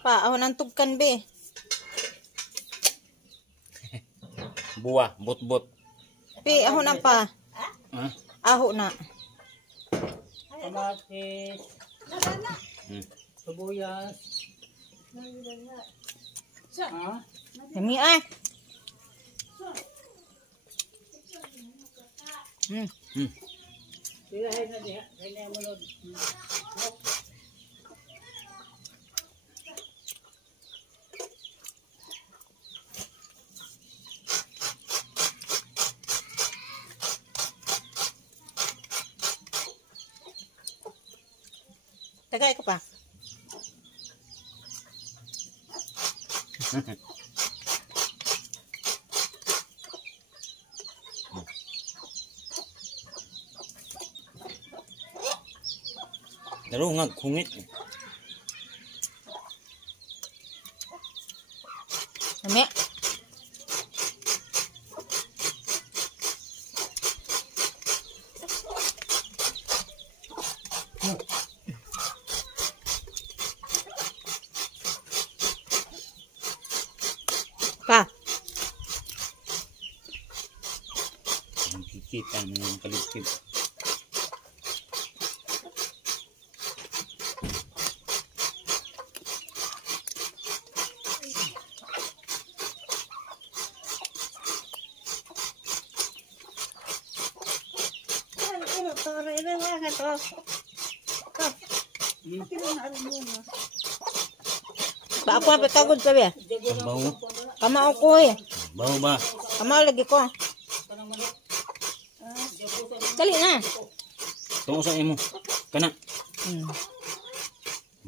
Pa, ako nang tugkan be. Buah, bot-bot. Pi, ako na pa. Ha? Aho na. Kamatis. Sibuyas. Ha? Dami ay. Sirahin na diha. Kaya na munod. Tagay ko pa. Pero ngag hungit. Dami. Pa. Ang kikita ng kaligpit. Ba ako na patagod sabi. Ang baho. Kamao ko eh. Baho ba? Kamao lagi ko. Dali na. Tungo sa imo. Kana. Hmm.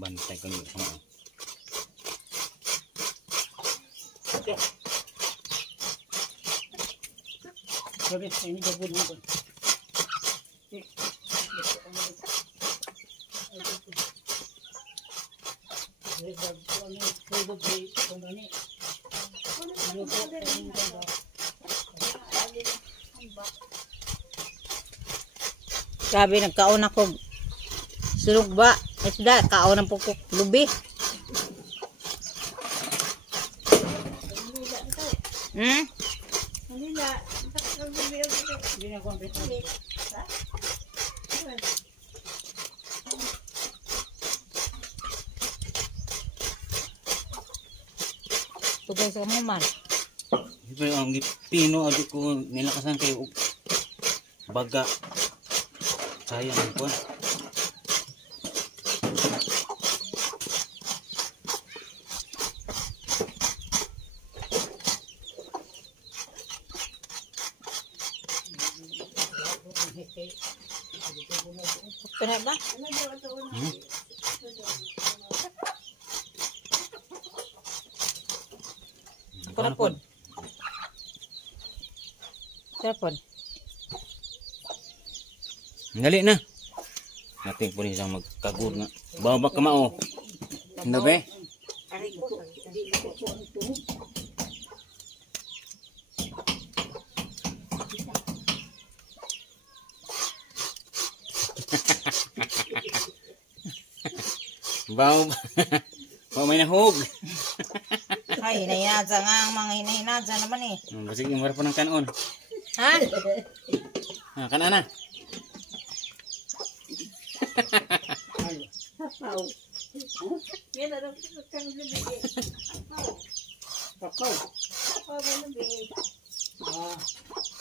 Bantay ka niyo. Sabi, ini gabon mo ko. Grabe, nagkaon ako. Sulog ba? Isda, kaon ng pukok lubi. Hmm? Hindi na ko ang beto. Tugay sa mo man. Ito ang pino adi ko nilakasan kayo baga. Sayang ang kuwan. Pwede ba? Kunapod. Kunapod. Ngali na. Natin po rin siyang magkagod nga. Bawa ba kamao? Ano ba? Bawa ba? Bawa may nahog. Ay, hinahinadsa nga ang mga hinahinadsa naman eh. Basig yung marap ng kanon. Ha? Ha, kanana.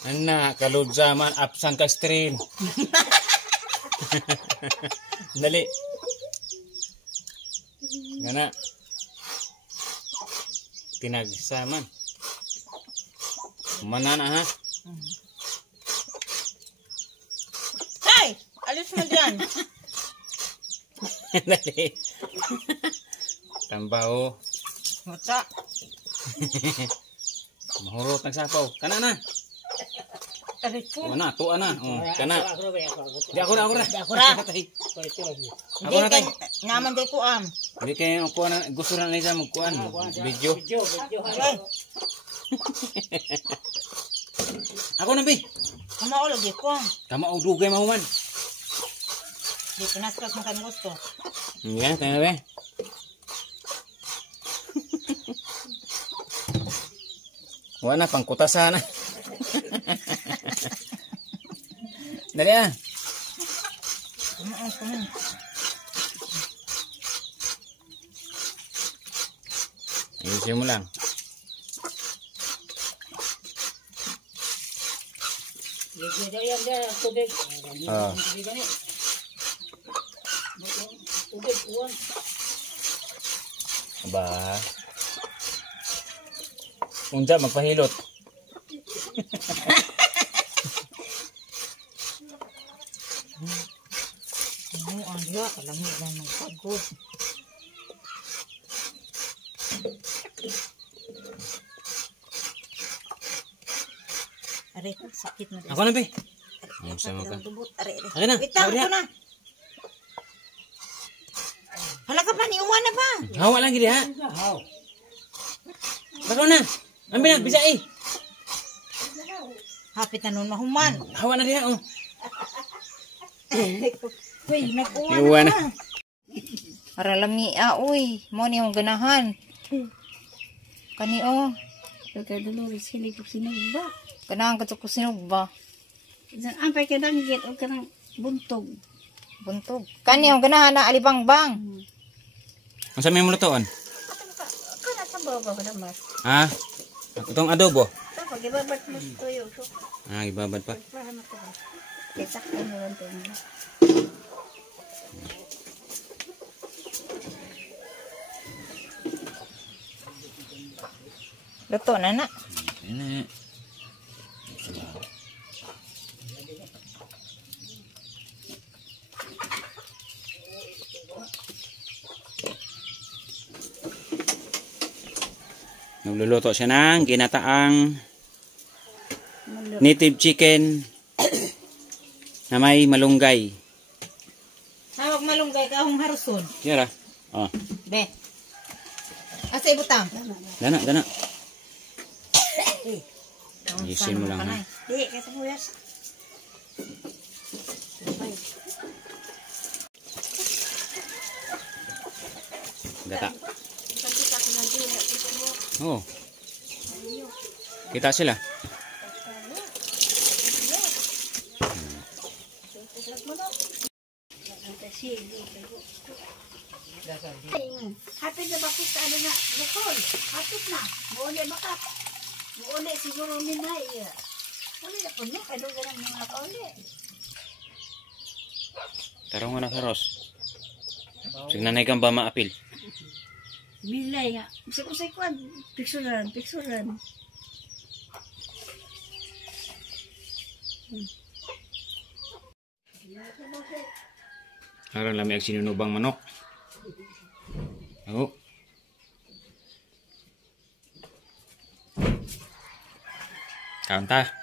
Anak, kalod zaman, apsang ka stream. Dali. Gana. Tinagsaman. Manana ha? Hey! Alis mo dyan. Dali. Tambaho. Mata. Mahurot nagsapaw. Kana na. Alis ko. O na, tuwa na. O, kana. Di ako na. Di ako na. Ako na tayo. Naman day ko am. Hindi kayo kuha na. Gusto na nila magkuhan. Video. Okay. Ako na, Bi. Kamao lagi ko. Tama o dugay mahuman. Di pinaskas mo kami gusto. Yan, tayo na, Bi. Wala na, pangkutasan na. Dali ah. Ayusin mo lang. Yan dia tubig. Ah. Tubig gani. Tubig uwan. Ba. Unja magpahilot. Ano ang diya, alam mo na magpagod. Aray, sakit na din. Ako na, be. Ayun, sama ka. Aray, Akin na, wait lang, akin na. ito na. Hala ka pa, niuwan na ba? Hawa lang gini, ha? Haw. Bakaw na. Ambil na, bisa eh. Hapit na nun mahuman. Hawa na diha, oh. Uy, nag-uwan Iuwan na. Para lami, uy. Mo ni yung ganahan. Kani, Pagka Dolores, hilig ko sinugba. Ganahan ka ko sinog ba? Diyan, ampay ka danggit o ka ng buntog. Buntog. Kani yung ganahan na alibangbang. Ang sa may mulutoon? Kana sa baba ko naman. Ha? Itong adobo? Tapos, ibabat mo sa tuyo. So, Ah, ibabad pa. paano ko ba? Kesak ka mo lang tuyo. Luto na na. Ini. Nagluluto siya ng ginataang native chicken na may malunggay. Hawag malunggay ka akong harusod. Yara. Oh, Be. Asa ibutang? dana, dana. Ayusin mo lang, ha? Di, kaya sa buyas. Gata. Oh. Kita sila. Hapit na bakit sa ano na, bukol. Hapit na. Muuli baka. Muuli siguro nila iya. Muuli na po niya, kaya doon ganang mga kauli. Tarong anak Ros. Signanay kang ba maapil? Bilay nga. Bisa ko sa ikuan. Piksuran, piksuran. Harang lami ang sinunubang manok. Oh. Kaunta.